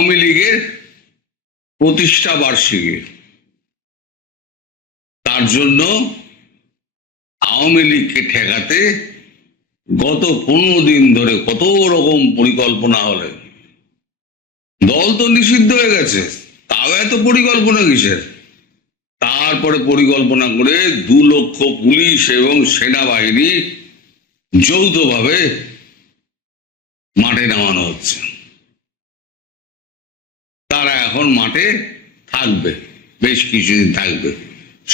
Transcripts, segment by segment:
আওয়ামী লীগের প্রতিষ্ঠা বার্ষিকী, তার জন্য আওয়ামী লীগকে ঠেকাতে গত 15 দিন ধরে কত রকম পরিকল্পনা হলে, দল তো নিষিদ্ধ হয়ে গেছে, তাও এত পরিকল্পনা কিসের? তারপরে পরিকল্পনা করে 2 লক্ষ পুলিশ এবং সেনাবাহিনী যৌথভাবে মাঠে নামানো হচ্ছে। তারা এখন মাঠে থাকবে, বেশ কিছুদিন থাকবে।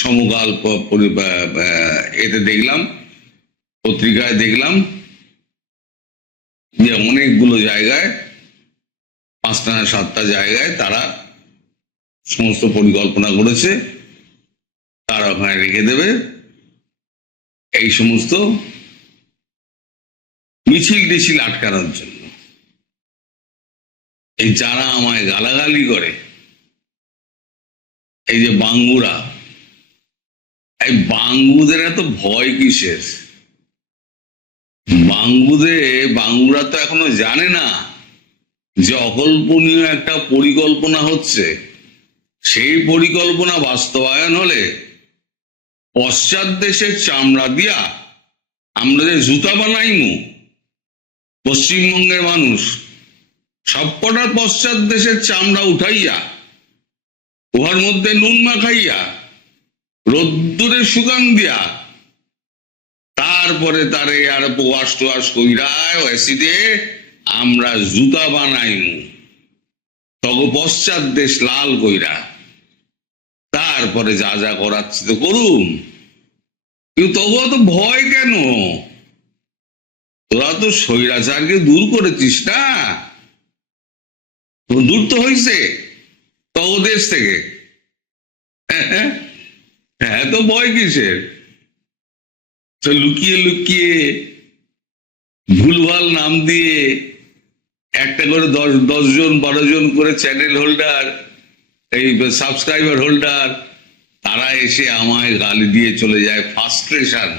সমকাল এতে দেখলাম, পত্রিকায় দেখলাম যে অনেকগুলো জায়গায়, 5টা না 7টা জায়গায় তারা সমস্ত পরিকল্পনা করেছে, তারা ওখানে রেখে দেবে এই সমস্ত মিছিল টিছিল আটকানোর জন্য। এই যারা আমায় গালাগালি করে, এই যে বাঙ্গুরা, এই বাঙ্গুদের এত ভয় কিসের? বাঙ্গুরা তো এখনো জানে না যে অকল্পনীয় একটা পরিকল্পনা হচ্ছে। সেই পরিকল্পনা বাস্তবায়ন হলে পশ্চাৎ দেশের চামড়া দিয়া আমরা যে জুতা বানাইমু, পশ্চিমবঙ্গের মানুষ সবকটা পশ্চাৎ দেশের চামড়া উঠাইয়া উহার মধ্যে নুন মাখাইয়া রোদ্দুরে শুকান দিয়া তারপরে তারে আর ওয়াশ টোয়াশ কইরা অ্যাসিডে আমরা জুতা বানাইমু, তবে পশ্চাৎ দেশ লাল কইরা, তারপরে যা যা করাচ্ছি তো করুন। কিন্তু তবুও তো ভয় কেন? তোরা তো স্বৈরাচারকে দূর করেছিস না? দূর তো হয়েছে তব দেশ থেকে। হ্যাঁ, তো ভয় কিসের? তো লুকিয়ে লুকিয়ে ভুলভাল নাম দিয়ে একটা করে 10 জন 12 জন করে চ্যানেল হোল্ডার, এই সাবস্ক্রাইবার হোল্ডার, তারা এসে আমায় গালি দিয়ে চলে যায়, ফ্রাস্ট্রেশন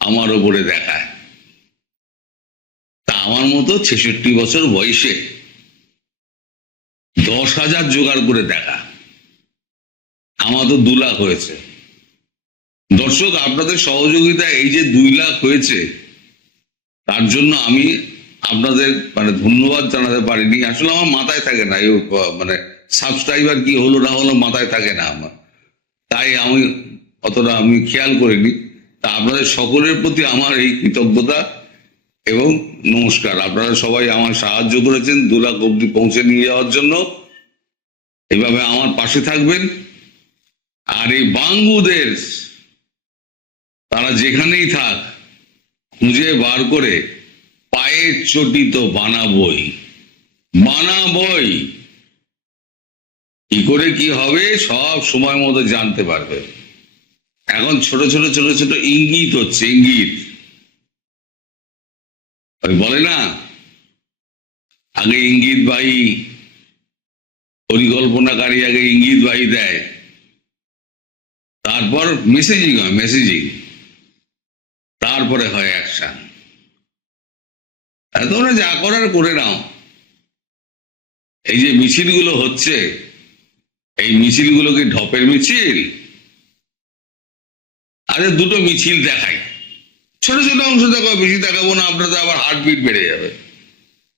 আমার ওপরে দেখায়। তা আমার মতো 66 বছর বয়সে 10,000 জোগাড় করে দেখা, আমার তো 2 লাখ হয়েছে। দর্শক, আপনাদের সহযোগিতা এই যে 2 লাখ হয়েছে, তার জন্য আমি আপনাদের ধন্যবাদ জানাতে পারিনি। আসলে আমার মাথায় থাকে না, সাবস্ক্রাইবার কি হলো না হলো মাথায় থাকে না আমার, তাই আমি অতটা খেয়াল করিনি। তা আপনাদের সকলের প্রতি আমার এই কৃতজ্ঞতা এবং নমস্কার। আপনারা সবাই আমার সাহায্য করেছেন 2 লাখ অব্দি পৌঁছে নিয়ে যাওয়ার জন্য। এইভাবে আমার পাশে থাকবেন। আর এই বাঙ্গুদের, তারা যেখানেই থাক, খুঁজে বার করে পায়ের চটি তো বানাবই। কি করে কি হবে সব সময় মতো জানতে পারবে। এখন ছোট ছোট ছোট ছোট ইঙ্গিত হচ্ছে, ইঙ্গিত। বলে না, আগে ইঙ্গিত বাই, পরিকল্পনাকারী আগে ইঙ্গিত বাই দেয়, তারপর মেসেজিং হয়, মেসেজিং, তারপরে হয় অ্যাকশন। তোমরা যা করার করে নাও। এই যে মিছিলগুলো হচ্ছে, এই মিছিলগুলো কি ঢপের মিছিল? আরে 2টো মিছিল দেখাই, ছোট ছোট অংশ দেখাবো, বেশি দেখাবো না, আপনাদের আবার হার্টবিট বেড়ে যাবে।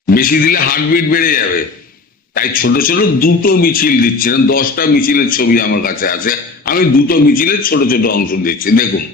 বেশি দিলে হার্টবিট বেড়ে যাবে, তাই ছোট ছোট 2টো মিছিল দিচ্ছি। 10টা মিছিলের ছবি আমার কাছে আছে, আমি 2টো মিছিলের ছোট ছোট অংশ দিচ্ছি, দেখুন।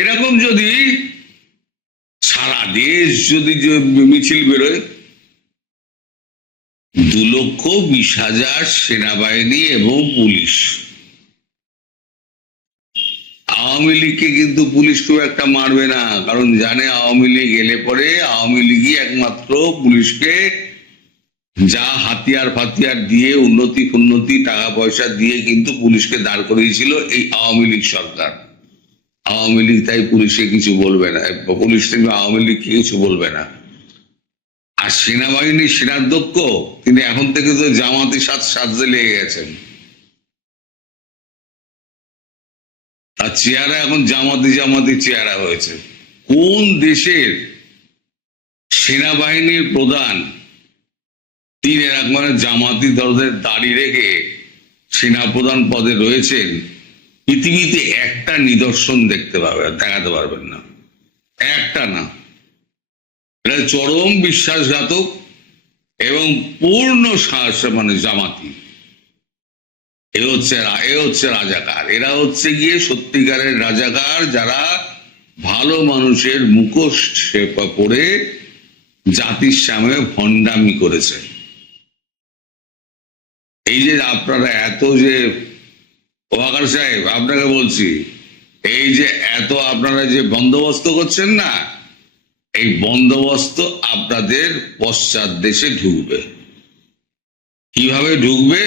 এরকম যদি সারা দেশ যদি মিছিল বেরোয়, 2,20,000 সেনাবাহিনী এবং পুলিশ। আওয়ামী লীগকে কিন্তু পুলিশ খুব একটা মারবে না, কারণ জানে আওয়ামী লীগ এলে পরে আওয়ামী লীগই একমাত্র পুলিশকে যা হাতিয়ার ফাতিয়ার দিয়ে উন্নতি টাকা পয়সা দিয়ে কিন্তু পুলিশকে দাঁড় করিয়েছিল এই আওয়ামী লীগ সরকার। আওয়ামী লীগ তাই পুলিশকে কিছু বলবে না, পুলিশ থেকে আওয়ামী লীগকে কিছু বলবে না। আর সেনাবাহিনীর সেনাধ্যক্ষ তিনি এখন থেকে তো জামাতি সাজতে লেগে গেছেন, তার চেহারা এখন জামাতি চেহারা হয়েছে। কোন দেশের সেনাবাহিনীর প্রধান তিনি এরকম জামাতি দলদের দাড়ি রেখে সেনাপ্রধান পদে রয়েছেন? পৃথিবীতে একটা নিদর্শন দেখাতে পারবেন না, একটা না। এটা চরম বিশ্বাসঘাতক এবং পূর্ণ জামাতি। এ হচ্ছে রাজাকার। এরা হচ্ছে গিয়ে সত্যিকারের রাজাকার, যারা ভালো মানুষের মুখোশ পরে জাতির সামনে ভণ্ডামি করেছে। এই যে আপনারা এত যে ওয়াকার সাহেব, আপনাকে বলছি, এই যে এত আপনারা যে বন্দোবস্ত করছেন না, এই বন্দোবস্ত আপনাদের পশ্চাৎ দেশে ঢুকবে। কিভাবে ঢুকবে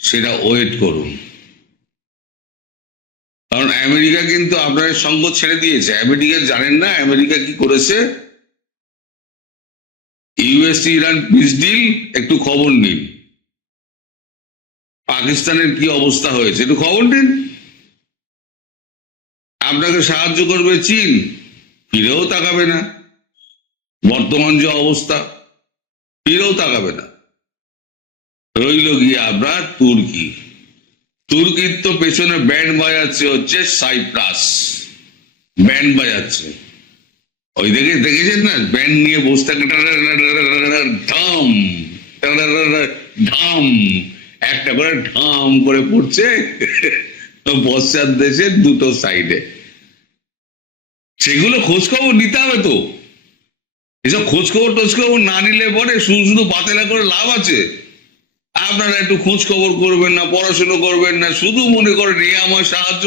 সেটা ওয়েট করুন, কারণ আমেরিকা কিন্তু আপনাদের সঙ্গ ছেড়ে দিয়েছে। আমেরিকা জানেন না আমেরিকা কি করেছে? ইউএস ইরান পিস ডিল একটু খবর নিন, পাকিস্তানের কি অবস্থা হয়েছে একটু খবর নিন। আপনাকে সাহায্য করবে চীন, ফিরেও তাকাবে না। বর্তমান যে অবস্থা, ফিরেও তাকাবে না। রইল গিয়ে আপনার তুর্কির তো পেছনে ব্যান্ড বাজাচ্ছে হচ্ছে সাইপ্রাস, ব্যান্ড বাজাচ্ছে। ওই দেখেছেন না, ব্যান্ড নিয়ে বসে থাকে, ঢাম ঢাম একটা করে ঢাম করে পড়ছে পশ্চাৎ দেশের দুটো সাইডে। সেগুলো খোঁজ খবর নিতে হবে তো। এসব খোঁজ খবর না নিলে পরে শুধু বাতেলা করে লাভ আছে? আপনারা একটু খোঁজ খবর করবেন না, পড়াশোনা করবেন না, শুধু মনে করেন এ আমার সাহায্য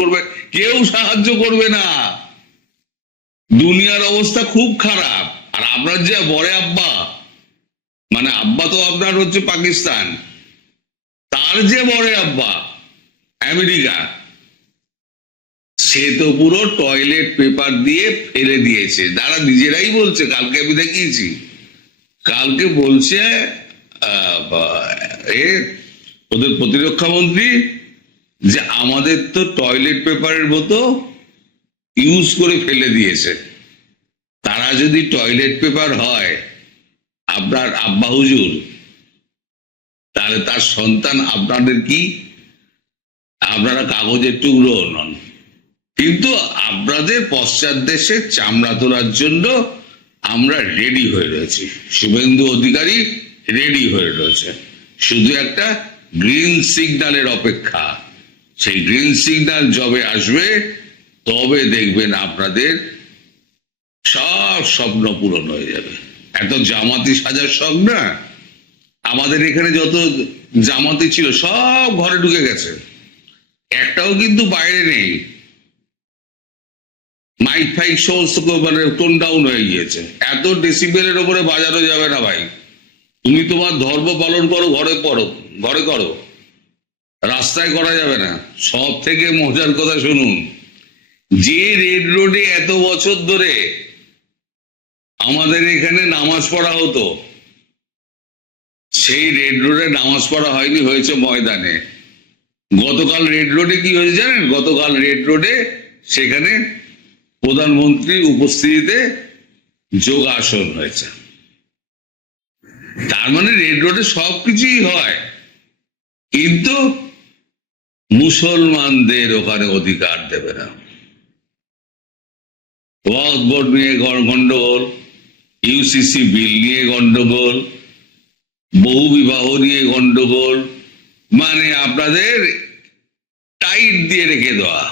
করবে। কেউ সাহায্য করবে না। দুনিয়ার অবস্থা খুব খারাপ। আর আপনার যে বড় আব্বা, মানে আব্বা তো আপনার হচ্ছে পাকিস্তান, তার যে বড় আব্বা আমেরিকা, সে তো পুরো টয়লেট পেপার দিয়ে ফেলে দিয়েছে। তারা নিজেরাই বলছে, কালকে আমি দেখিয়েছি, কালকে বলছে ওদের প্রতিরক্ষা মন্ত্রী যে আমাদের তো টয়লেট পেপারের মতো ইউজ করে ফেলে দিয়েছে। তারা যদি টয়লেট পেপার হয় আপনার আব্বা হুজুর, তাহলে তার সন্তান আপনাদের কি? আপনারা কাগজের টুকরো নন। কিন্তু আপনাদের পশ্চাৎ দেশে চামড়া তোলার জন্য আমরা রেডি হয়ে রয়েছি। শুভেন্দু অধিকারী রেডি হয়ে রয়েছে, শুধু একটা গ্রিন সিগন্যালের অপেক্ষা। সেই গ্রিন সিগন্যাল যবে আসবে তবে দেখবেন আপনাদের সব স্বপ্ন পূরণ হয়ে যাবে। এত জামাতি সাজার শখ না, আমাদের এখানে যত জামাতি ছিল সব ঘরে ঢুকে গেছে, একটাও কিন্তু বাইরে নেই। মাইক ফাইক মানে টোন ডাউন হয়ে গিয়েছে। এত ডেসিবেলের উপরে বাজানো যাবে না ভাই। তুমি তোমার ধর্ম পালন করো, ঘরে করো, রাস্তায় করা যাবে না। সব থেকে মজার কথা শুনুন, যে রেড রোডে এত বছর ধরে আমাদের এখানে নামাজ পড়া হতো, সেই রেড রোডে নামাজ পড়া হয়নি, হয়েছে ময়দানে। গতকাল রেড রোডে কি হয়েছে জানেন? গতকাল রেড রোডে সেখানে প্রধানমন্ত্রীর উপস্থিতিতে যোগাসন হয়েছে। তার মানে রেড রোডে সবকিছুই হয়, কিন্তু মুসলমানদের ওখানে অধিকার দেবে না। ওয়াকফ বোর্ড নিয়ে গন্ডগোল, ইউসিসি বিল নিয়ে গন্ডগোল, বহু বিবাহ নিয়ে গন্ডগোল, মানে আপনাদের টাইট দিয়ে রেখে দেওয়া।